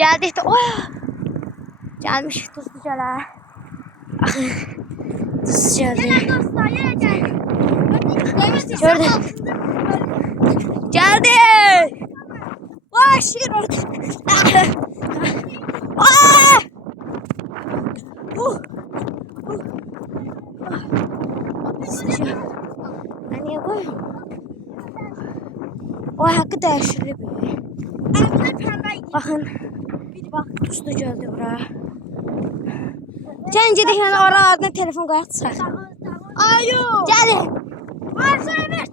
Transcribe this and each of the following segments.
Geldik de gelmiş Tuzlucalar. Tuzlucalar. Gel dostlar, gel. Gördüm. Geldi. Vay şiir oldu. Ben niye koyuyorum? O hakkı değişirli bir. Bakın. Bak üstü geldi bura. Gəncədə yəni aralarına telefon qayıtsak. Ayo. Gəlin. Varsa evet.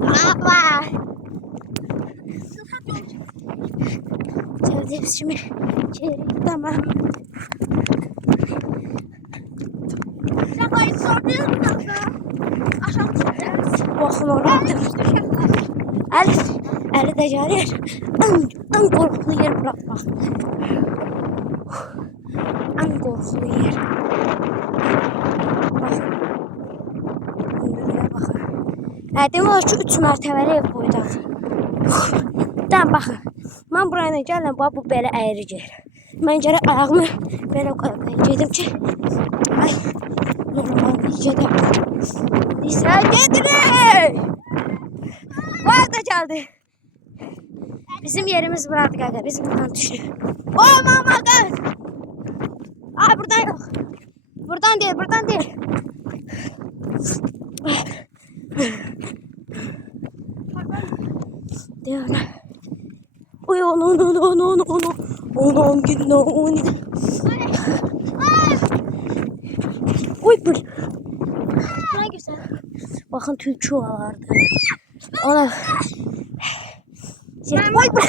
Baba. Geldi biz şimdi. Tamam. Şakayı sordunuz mu da? Aşağı çıkacağız. Bakın orada. Əli də gəlir. Ən qorxulu yer bura bax. Ən qorxulu yer. Baxın. Buraya baxın. Demək olar ki 3 mərtəbəli ev boyda. Dən baxın. Mən buraya gələm, bax bu belə əyri gəlir. Mən gərək ayağımı belə gedim ki, ay normal gedim. Neyse gedirik. Var da geldi. Bizim yerimiz buradı gaga. Biz buradan düşüyor. Oh mama gel. Aa buradan yok. Buradan değil, buradan değil. Diyor. Oy onu. Onu gitme onu. Oy bu. Ne güzel. Bakın tülçü vardı. Ona. Oy bu.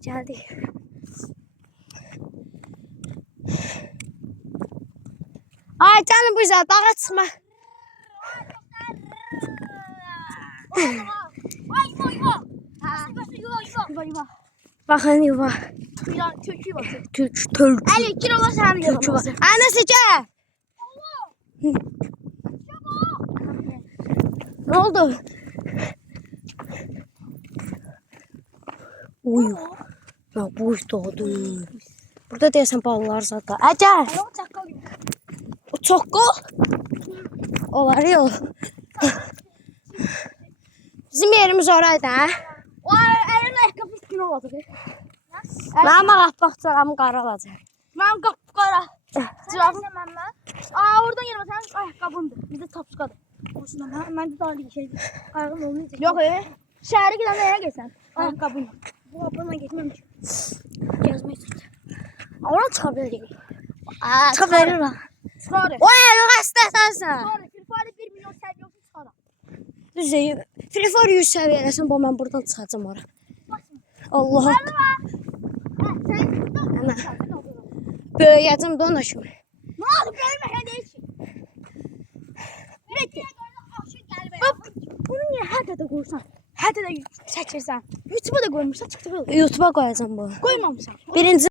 Geldi. Ay canım bu güzel dağa çıkma. Yuva. Bakın yuva. Ya kökü var. Tülçü. Ali kilo sen Tülçü var. Annesi gel. Ne oldu? Uyu. Ya bu işte oldu. Burada deyəsən ballar zaten. Əcəl. O çoqqol. Olar yok. Bizim yerimiz oraydı ha. Vay elimle ayakkabı üstüne oldu. Mənim ağappaqçalarım qara olacaq. Ben kapkara. Cevabım ben. Aa oradan gelme sen ayakkabındı. Bizde tapskadı. Olsun ben de daha iyi şeydi. Kaygım olmayacak. Yok şehre giden nereye gelsen. Ayakkabın. Bu ablamla geçmem ki. Gezmeyi tut. Ona çıxabilirik. Aa Çıxabilirik. çıkar. Oy, yox istəsənsən. Çıkar. Firfari 1 milyon seviyorsun çıkar. Düzdür. Free for you səviyyələsən, bu mən buradan çıxacağım ora. Allah. Ana. Böyüyəcəm də ona kimi. Ne oldu benim her değişik. Peki. Bunu niye her dede koysan? Her dede seçirsen. YouTube'a da koymuşsan çıktı böyle. YouTube'a qoyacağam bu. Koymamışsan. Birinci